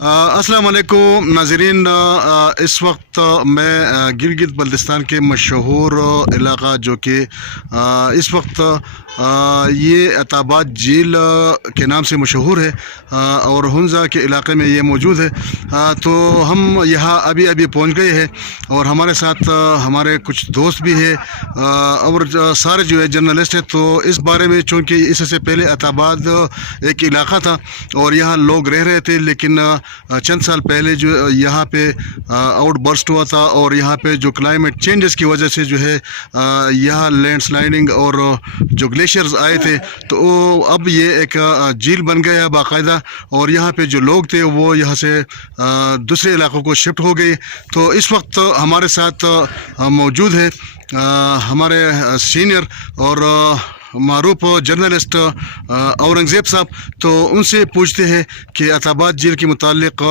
अस्सलाम वालेकुम नाज़रीन। इस वक्त मैं गिलगित बल्तिस्तान के मशहूर इलाक़ा जो कि इस वक्त ये अताबाद झील के नाम से मशहूर है और हुंज़ा के इलाक़े में ये मौजूद है। तो हम यहाँ अभी अभी पहुँच गए हैं और हमारे साथ हमारे कुछ दोस्त भी हैं और सारे जो है जर्नलिस्ट हैं। तो इस बारे में, चूँकि इससे पहले अताबाद एक इलाक़ा था और यहाँ लोग रह रहे थे, लेकिन चंद साल पहले जो यहाँ पे आउट बर्स्ट हुआ था और यहाँ पे जो क्लाइमेट चेंजेस की वजह से जो है यहाँ लैंडस्लाइडिंग और जो ग्लेशियर्स आए थे, तो अब ये एक झील बन गया बाकायदा और यहाँ पे जो लोग थे वो यहाँ से दूसरे इलाकों को शिफ्ट हो गए। तो इस वक्त हमारे साथ मौजूद है हमारे सीनियर और मारूफ जर्नलिस्ट औरंगज़ेब साहब। तो उनसे पूछते हैं कि अताबाद झील के मुतालिक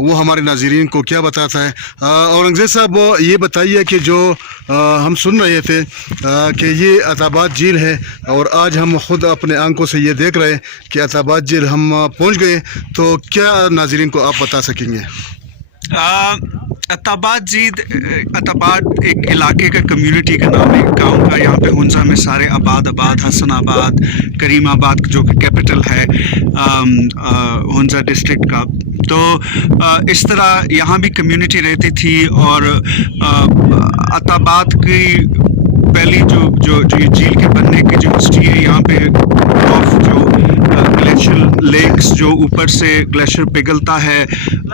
वो हमारे नाज़रीन को क्या बताता है। औरंगज़ेब साहब, ये बताइए कि जो हम सुन रहे थे कि ये अताबाद झील है और आज हम ख़ुद अपने आंखों से ये देख रहे हैं कि अताबाद झील हम पहुंच गए, तो क्या नाज़रीन को आप बता सकेंगे? अताबाद झील, अताबाद एक इलाके का, कम्युनिटी का नाम है, गांव का। यहाँ पे हुंज़ा में सारे आबाद, हसनाबाद, करीमाबाद जो कि कैपिटल है हुंज़ा डिस्ट्रिक्ट का। तो इस तरह यहाँ भी कम्युनिटी रहती थी और अताबाद की पहली जो झील के बनने की जो हिस्ट्री है, यहाँ पे ऑफ जो ग्लेशियर लेक्स, जो ऊपर से ग्लेशियर पिघलता है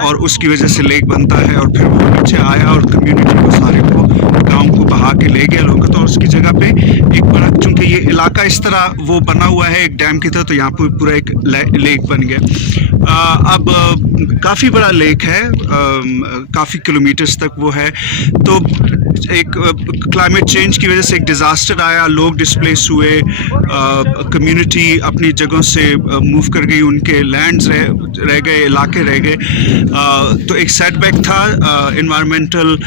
और उसकी वजह से लेक बनता है और फिर वो नीचे आया और कम्युनिटी को, सारे को, गांव को बहा के ले गया लोगों। तो उसकी जगह पे एक बड़ा, चूँकि ये इलाका इस तरह वो बना हुआ है एक डैम की तरह, तो यहाँ पर पूरा एक लेक बन गया। अब काफ़ी बड़ा लेक है, काफ़ी किलोमीटर्स तक वो है। तो एक क्लाइमेट चेंज की वजह से एक डिज़ास्टर आया, लोग डिस्प्लेस हुए, कम्युनिटी अपनी जगहों से मूव कर गई, उनके लैंड्स रह गए, इलाके रह गए। तो एक सेटबैक था इन्वायरमेंटल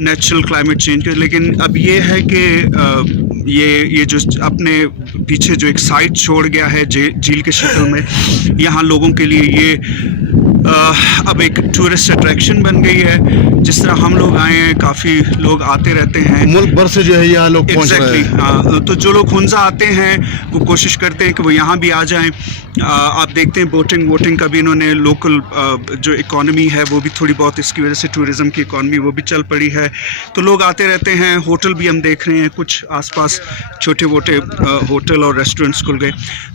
नेचुरल क्लाइमेट चेंज का। लेकिन अब ये है कि ये जो अपने पीछे जो एक साइट छोड़ गया है झील के शक्ल में, यहाँ लोगों के लिए ये अब एक टूरिस्ट अट्रैक्शन बन गई है। जिस तरह हम लोग आए हैं, काफ़ी लोग आते रहते हैं, मुल्क भर से जो है यहाँ लोग पहुँच रहे हैं। हाँ, तो जो लोग हुंज़ा आते हैं वो कोशिश करते हैं कि वो यहाँ भी आ जाएं। आप देखते हैं बोटिंग का भी इन्होंने, लोकल जो इकॉनमी है वो भी थोड़ी बहुत, इसकी वजह से टूरिज़म की इकॉनमी वो भी चल पड़ी है। तो लोग आते रहते हैं। होटल भी हम देख रहे हैं, कुछ आसपास छोटे मोटे होटल और रेस्टोरेंट्स खुल गए।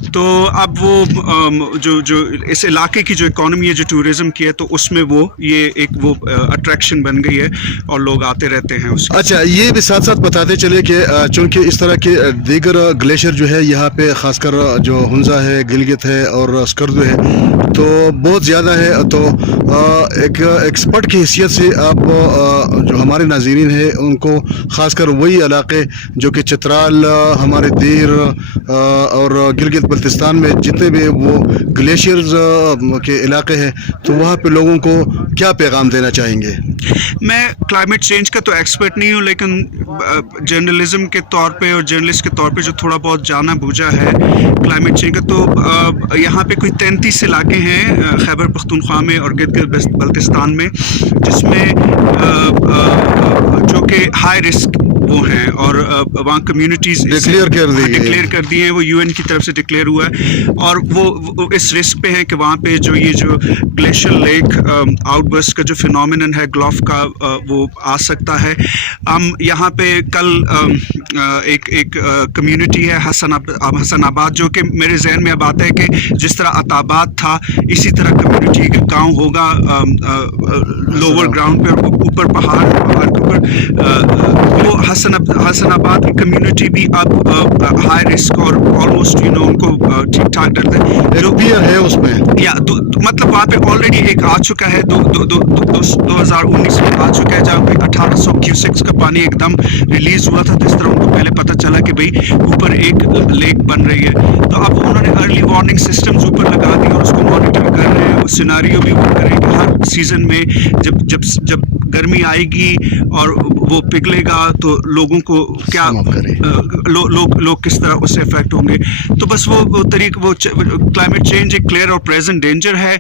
तो अब वो जो इस इलाके की जो इकॉनमी है, जो टूरिज़म की है, तो उसमें वो ये एक वो अट्रैक्शन बन गई है और लोग आते रहते हैं उसके। अच्छा, ये भी साथ साथ बताते चले कि चूँकि इस तरह के दीगर ग्लेशियर जो है यहाँ पे, ख़ासकर जो हुंज़ा है, गिलगित है और स्कर्दू है, तो बहुत ज़्यादा है। तो एक एक्सपर्ट की हैसियत से आप जो हमारे नाज़रीन हैं उनको, ख़ासकर वही इलाके जो कि चित्राल, हमारे दीर और गिलगित बल्तिस्तान में जितने भी वो ग्लेशियर्स के इलाके हैं, तो वहाँ पे लोगों को क्या पैगाम देना चाहेंगे? मैं क्लाइमेट चेंज का तो एक्सपर्ट नहीं हूँ, लेकिन जर्नलिज्म के तौर पे और जर्नलिस्ट के तौर पे जो थोड़ा बहुत जाना बूझा है क्लाइमेट चेंज का, तो यहाँ पे कोई 33 इलाके हैं खैबर पख्तूनख्वा में और गिलगित बल्तिस्तान में, जिसमें जो कि हाई रिस्क वो हैं और वहाँ कम्युनिटीज़ डिक्लेयर कर दी हैं। वो यूएन की तरफ से डिक्लेयर हुआ है और वो इस रिस्क पे हैं कि वहाँ पे जो ये जो ग्लेशियर लेक आउटबर्स्ट का जो फिनोमिनन है, ग्लोफ का, वो आ सकता है। हम यहाँ पे कल एक कम्युनिटी है हसनाबाद, जो कि मेरे जहन में अब आता है कि जिस तरह अताबाद था, इसी तरह कम्युनिटी का गाँव होगा लोअर ग्राउंड पे, ऊपर पहाड़ के ऊपर। वो हसनाबाद की कम्युनिटी भी अब हाई रिस्क और ऑलमोस्ट उनको ठीक ठाक डरते हैं, जो भी है उसमें, या मतलब वहाँ पे ऑलरेडी एक आ चुका है, 2019 में आ चुका है, जहाँ पे 1800 क्यूसेक्स का पानी एकदम रिलीज हुआ था। तो इस तरह उनको पहले पता चला कि भाई ऊपर एक लेक बन रही है, तो अब उन्होंने अर्ली वार्निंग सिस्टम्स ऊपर लगा दिए और उसको मॉनिटर कर रहे हैं। सिनेरियो भी वो करें कि हर सीज़न में जब गर्मी आएगी और वो पिघलेगा तो लोगों को क्या समाप्त करें। लोग किस तरह उससे इफेक्ट होंगे। तो बस वो तरीका वो क्लाइमेट चेंज एक क्लियर और प्रेजेंट डेंजर है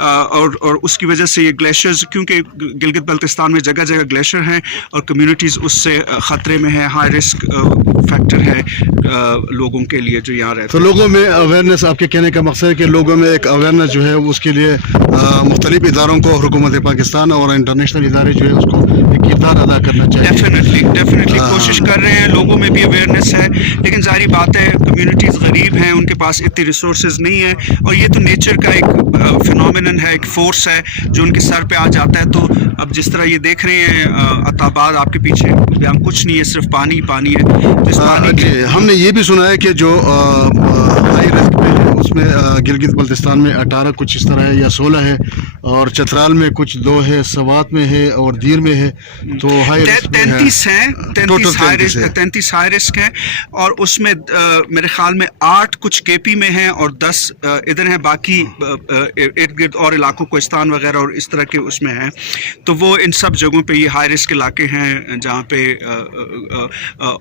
और उसकी वजह से ये ग्लेशियर्स, क्योंकि गिलगित बल्तिस्तान में जगह जगह ग्लेशियर हैं और कम्युनिटीज़ उससे ख़तरे में हैं, हाई रिस्क फैक्टर है लोगों के लिए जो यहाँ रहते तो हैं। लोगों में अवेयरनेस, आपके कहने का मकसद है कि लोगों में एक अवेयरनेस जो है उसके लिए मुख्तलिफ इदारों को, हुकूमत पाकिस्तान और इंटरनेशनल इदारे जो है उसको एक किरदार अदा करना चाहिए। डेफिनेटली कोशिश कर रहे हैं, लोगों में भी अवेयरनेस है, लेकिन जारी बात है कम्युनिटीज़ गरीब हैं, उनके पास इतनी रिसोर्सेज नहीं है और ये तो नेचर का एक फिनोमिनन है, एक फोर्स है जो उनके सर पे आ जाता है। तो अब जिस तरह ये देख रहे हैं अताबाद आपके पीछे, यहाँ कुछ नहीं है, सिर्फ पानी पानी है। जिस पानी जी, हमने ये भी सुना है कि जो हाई रिस्क पे है उसमें गिलगित बल्तिस्तान में 18 कुछ इस तरह है या 16 है, और चतराल में कुछ 2 है, सवात में है और दीर में है। तो हाई रिस्क में है 33 हैं, 33 हाई रिस्क हैं और उसमें मेरे ख्याल में 8 कुछ केपी में हैं और 10 इधर हैं, बाकी इर्द गिर्द और इलाकों कोहिस्तान वगैरह और इस तरह के उसमें हैं। तो वो इन सब जगहों पे ये हाई रिस्क इलाके हैं जहाँ पे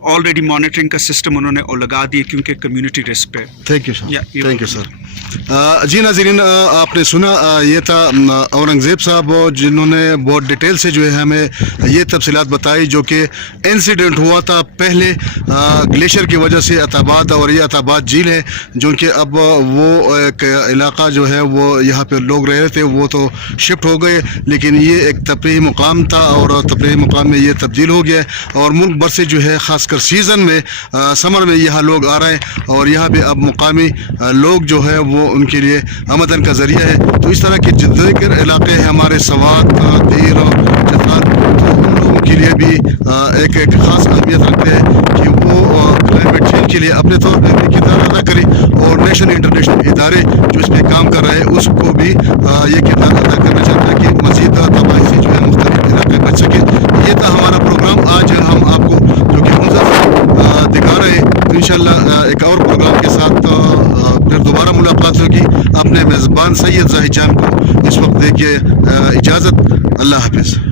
ऑलरेडी मॉनिटरिंग का सिस्टम उन्होंने लगा दिए क्योंकि कम्युनिटी रिस्क पे। Thank you sir, Yeah, you're thank you sir. जी नाज़रीन, आपने सुना ये था औरंगज़ेब साहब जिन्होंने बहुत डिटेल से जो है हमें ये तफसीलात बताई जो कि इंसिडेंट हुआ था पहले ग्लेशियर की वजह से अताबाद, और ये अताबाद झील है जो कि अब वो एक इलाका जो है वो यहाँ पे लोग रह रहे थे वो तो शिफ्ट हो गए, लेकिन ये एक तफरीही मुकाम था और तफरीही मुकाम में ये तब्दील हो गया और मुल्क भर से जो है ख़ासकर सीज़न में समर में यहाँ लोग आ रहे हैं और यहाँ पे अब मुकामी लोग जो है वो उनके लिए आमदन का ज़रिया है। तो इस तरह के जितने इलाके हैं हमारे सवात, दीर और चतराल, तो उन लोगों के लिए भी एक ख़ास अहमियत रखते हैं कि वो क्लाइमेट चेंज के लिए अपने तौर पर भी किरदार अदा करें और नेशनल इंटरनेशनल इदारे जो इस पर काम कर रहे हैं उसको भी ये किरदार अदा करना चाहते हैं कि मज़ीद तबाही से जो है मुख्तलिफ इलाके बच सके। ये था हमारा प्रोग्राम, आज हम आपको जो कि मुंज़र दिखा रहे हैं। तो इंशाअल्लाह एक और प्रोग्राम के साथ फिर दोबारा मुलाकात होगी। अपने मेज़बान सैयद ज़ाहिद जान को इस वक्त देखिए इजाज़त, अल्लाह हाफ़िज़।